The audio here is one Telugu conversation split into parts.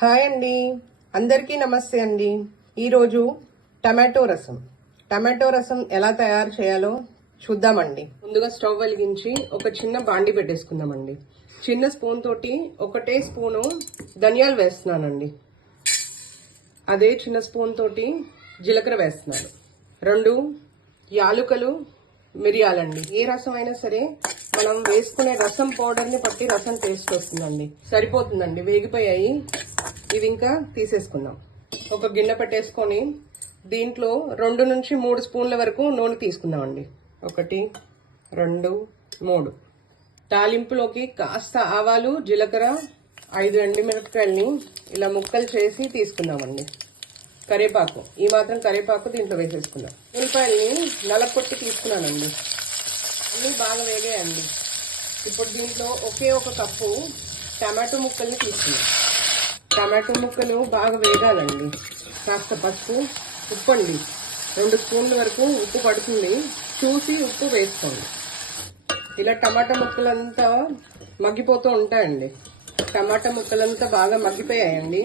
హాయ్ అండి, అందరికీ నమస్తే అండి. ఈరోజు టమాటో రసం ఎలా తయారు చేయాలో చూద్దామండి. ముందుగా స్టవ్ వెలిగించి ఒక చిన్న బాండి పెట్టేసుకుందామండి. చిన్న స్పూన్ తోటి ఒకటే స్పూను ధనియాలు వేస్తున్నానండి. అదే చిన్న స్పూన్ తోటి జీలకర్ర వేస్తున్నాను. 2 యాలుకలు, మిరియాలండి. ఏ రసం అయినా సరే మనం వేసుకునే రసం పౌడర్ ని బట్టి రసం టేస్ట్ వస్తుందండి. సరిపోతుందండి. వేగిపోయాయి, ఇవి ఇంకా తీసేసుకుందాం. ఒక గిన్నె పెట్టేసుకొని దీంట్లో 2 నుంచి 3 స్పూన్ల వరకు నూనె తీసుకుందామండి. 1, 2, 3. తాలింపులోకి కాస్త ఆవాలు, జీలకర్ర, 5 ఎండుమిరపకాయలని ఇలా ముక్కలు చేసి తీసుకుందామండి. కరివేపాకు, ఈ మాత్రం కరివేపాకు దీంట్లో వేసేసుకుందాం. ఉల్లిపాయల్ని నలగొట్టి తీసుకున్నానండి. అన్నీ బాగా వేగాయండి. ఇప్పుడు దీంట్లో ఒకే ఒక కప్పు టమాటో ముక్కల్ని తీసుకున్నాం. టమాటో ముక్కలు బాగా వేగాలండి. కాస్త పసుపు, ఉప్పు అండి, 2 స్పూన్ల వరకు ఉప్పు పడుతుంది. చూసి ఉప్పు వేసుకోండి. ఇలా టమాటా ముక్కలంతా మగ్గిపోతూ ఉంటాయండి. టమాటా ముక్కలంతా బాగా మగ్గిపోయాయండి.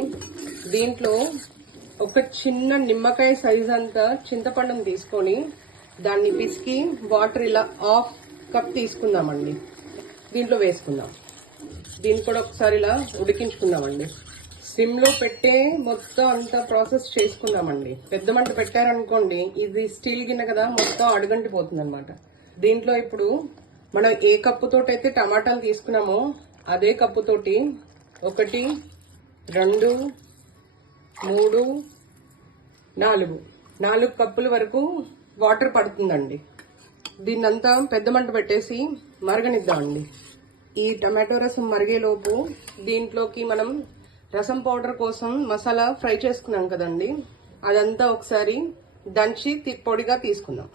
దీంట్లో ఒక చిన్న నిమ్మకాయ సైజ్ అంతా చింతపండుని తీసుకొని దాన్ని పిసికి వాటర్ ఇలా 1/2 కప్ తీసుకుందామండి. దీంట్లో వేసుకుందాం. దీన్ని కూడా ఒకసారి ఇలా ఉడికించుకుందామండి. సిమ్లో పెట్టే మొత్తం అంతా ప్రాసెస్ చేసుకుందామండి. పెద్ద మంట పెట్టారనుకోండి, ఇది స్టీల్ గిన్నె కదా, మొత్తం అడుగంటిపోతుంది అనమాట. దీంట్లో ఇప్పుడు మనం ఏ కప్పుతోటి అయితే టమాటాలు తీసుకున్నామో అదే కప్పుతోటి 1, 2, 3, 4 కప్పుల వరకు వాటర్ పడుతుందండి. దీన్నంతా పెద్ద మంట పెట్టేసి మరగనిద్దామండి. ఈ టమాటో రసం మరిగేలోపు దీంట్లోకి మనం రసం పౌడర్ కోసం మసాలా ఫ్రై చేసుకున్నాం కదండి, అదంతా ఒకసారి దంచి పొడిగా తీసుకుందాం.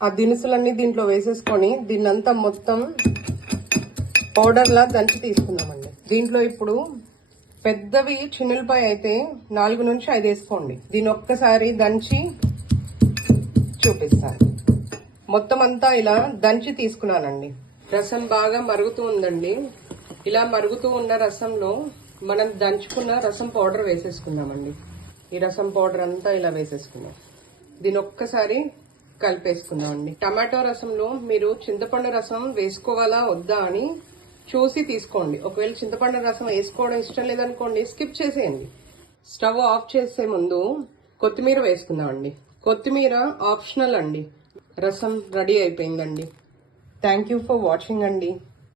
ఆ దినుసులన్నీ దీంట్లో వేసేసుకొని దీన్నంతా మొత్తం పౌడర్లా దంచి తీసుకుందామండి. దీంట్లో ఇప్పుడు పెద్దవి చిన్నులపాయ అయితే 4 నుంచి 5 వేసుకోండి. దీన్ని ఒక్కసారి దంచి చూపిస్తాను. మొత్తం అంతా ఇలా దంచి తీసుకున్నానండి. రసం బాగా మరుగుతూ ఉందండి. ఇలా మరుగుతూ ఉన్న రసంలో మనం దంచుకున్న రసం పౌడర్ వేసేసుకుందామండి. ఈ రసం పౌడర్ అంతా ఇలా వేసేసుకుందాం. దీని ఒక్కసారి కలిపేసుకుందామండి. టమాటో రసంలో మీరు చింతపండు రసం వేసుకోవాలా వద్దా అని చూసి తీసుకోండి. ఒకవేళ చింతపండు రసం వేసుకోవడం ఇష్టం లేదనుకోండి, స్కిప్ చేసేయండి. స్టవ్ ఆఫ్ చేసే ముందు కొత్తిమీర వేసుకుందామండి. కొత్తిమీర ఆప్షనల్ అండి. రసం రెడీ అయిపోయిందండి. థ్యాంక్ యూ ఫర్ వాచింగ్ అండి.